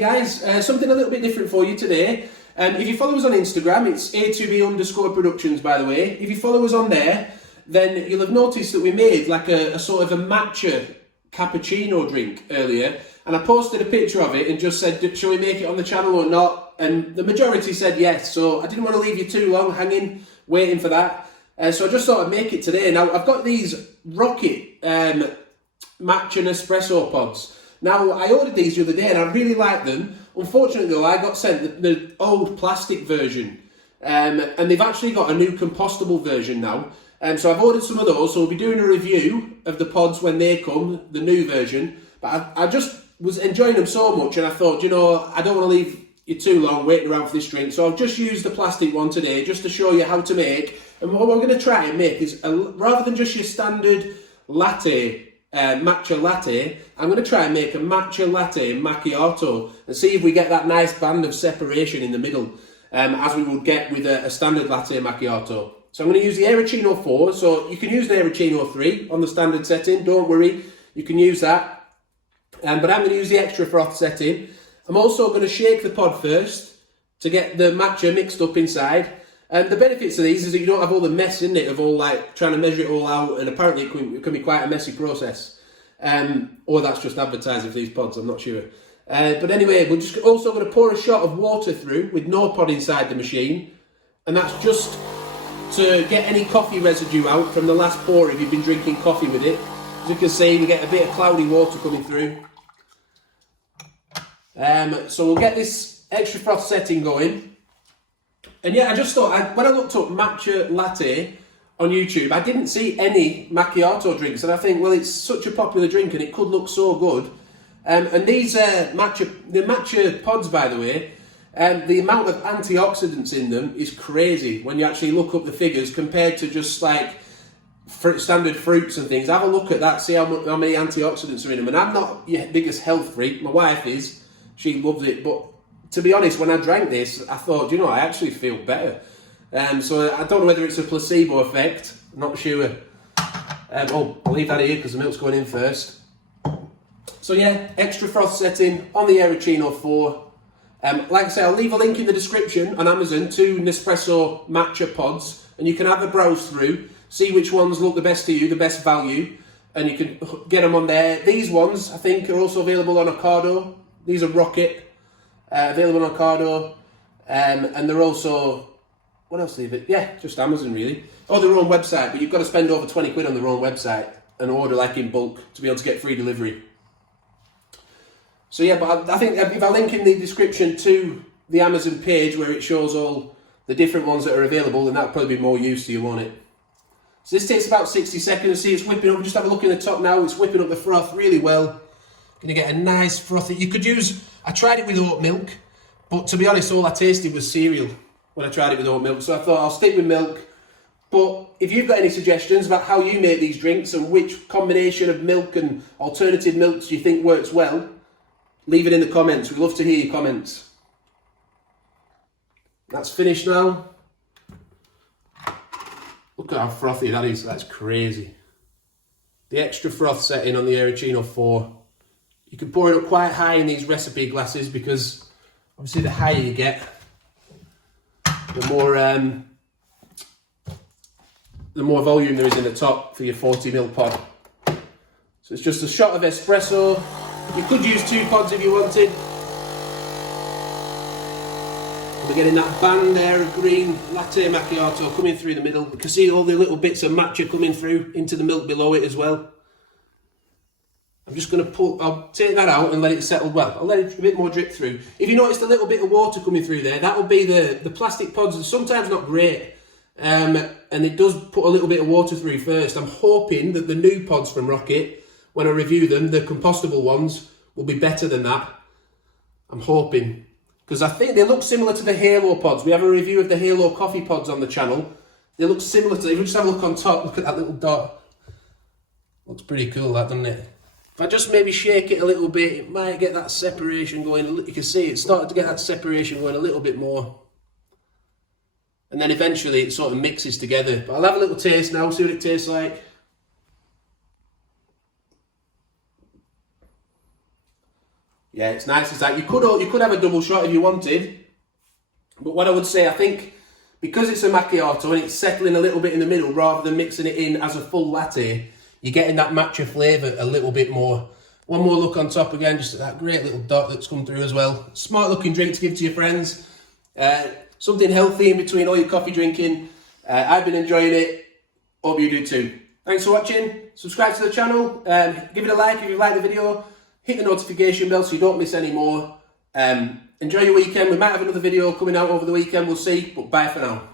guys, something a little bit different for you today. If you follow us on Instagram, it's A2B_productions, by the way. If you follow us on there, then you'll have noticed that we made like a sort of a matcha cappuccino drink earlier, and I posted a picture of it and just said, shall we make it on the channel or not? And the majority said yes, so I didn't want to leave you too long hanging, waiting for that. So I just thought I'd make it today. Now, I've got these Rocket Matcha Nespresso pods. Now, I ordered these the other day and I really like them. Unfortunately, though, I got sent the old plastic version. And they've actually got a new compostable version now. So I've ordered some of those, so we'll be doing a review of the pods when they come, the new version. But I just was enjoying them so much, and I thought, you know, I don't want to leave you too long waiting around for this drink, so I've just used the plastic one today just to show you how to make. And what we're going to try and make is, rather than just your standard latte, matcha latte, I'm going to try and make a matcha latte macchiato and see if we get that nice band of separation in the middle, as we would get with a standard latte macchiato. So I'm going to use the Aeroccino 4, so you can use the Aeroccino 3 on the standard setting, don't worry, you can use that. But I'm going to use the extra froth setting. I'm also going to shake the pod first to get the matcha mixed up inside. And the benefits of these is that you don't have all the mess in it of all like trying to measure it all out, and apparently it can be quite a messy process. Or that's just advertising for these pods, I'm not sure. But anyway, we're just also going to pour a shot of water through with no pod inside the machine. And that's just to get any coffee residue out from the last pour if you've been drinking coffee with it. As you can see, we get a bit of cloudy water coming through. So we'll get this extra froth setting going. And yeah, I just thought, when I looked up matcha latte on YouTube, I didn't see any macchiato drinks. And I think, well, it's such a popular drink and it could look so good. And these the matcha pods, by the way, the amount of antioxidants in them is crazy when you actually look up the figures compared to just like standard fruits and things. Have a look at that, see how many antioxidants are in them. And I'm not your biggest health freak, my wife is. She loves it, but to be honest, when I drank this, I thought, you know, I actually feel better. So I don't know whether it's a placebo effect, I'm not sure. I'll leave that here because the milk's going in first. So yeah, extra froth setting on the Aeroccino 4. Like I say, I'll leave a link in the description on Amazon to Nespresso matcha pods, and you can have a browse through, see which ones look the best to you, the best value, and you can get them on there. These ones, I think, are also available on Ocado. These are Rocket, available on Ocado, and they're also, what else leave it? Yeah, just Amazon really. Or their own website, but you've got to spend over 20 quid on their own website and order like in bulk to be able to get free delivery. So yeah, but I think if I link in the description to the Amazon page where it shows all the different ones that are available, then that'll probably be more use to you, won't it? So this takes about 60 seconds. See, it's whipping up. Just have a look in the top now. It's whipping up the froth really well. Gonna get a nice frothy. You could use, I tried it with oat milk, but to be honest, all I tasted was cereal when I tried it with oat milk. So I thought I'll stick with milk. But if you've got any suggestions about how you make these drinks and which combination of milk and alternative milks you think works well, leave it in the comments. We'd love to hear your comments. That's finished now. Look at how frothy that is. That's crazy. The extra froth setting on the Aeroccino 4. You can pour it up quite high in these recipe glasses because obviously the higher you get, the more volume there is in the top for your 40ml pod. So it's just a shot of espresso. You could use 2 pods if you wanted. We're getting that band there of green latte macchiato coming through the middle. You can see all the little bits of matcha coming through into the milk below it as well. I'm just going to I'll take that out and let it settle well. I'll let it a bit more drip through. If you noticed a little bit of water coming through there, that will be the plastic pods are sometimes not great. And it does put a little bit of water through first. I'm hoping that the new pods from Rocket, when I review them, the compostable ones, will be better than that. I'm hoping. Because I think they look similar to the Halo pods. We have a review of the Halo coffee pods on the channel. They look similar to, if you just have a look on top, look at that little dot. Looks pretty cool, that, doesn't it? If I just maybe shake it a little bit, it might get that separation going. You can see it's starting to get that separation going a little bit more. And then eventually it sort of mixes together. But I'll have a little taste now, see what it tastes like. Yeah, it's nice. It's like you could have a double shot if you wanted, but what I would say, I think because it's a macchiato and it's settling a little bit in the middle rather than mixing it in as a full latte, you're getting that matcha flavour a little bit more. One more look on top again, just that great little dot that's come through as well. Smart looking drink to give to your friends. Something healthy in between all your coffee drinking. I've been enjoying it. Hope you do too. Thanks for watching. Subscribe to the channel. Give it a like if you like the video. Hit the notification bell so you don't miss any more. Enjoy your weekend. We might have another video coming out over the weekend. We'll see. But bye for now.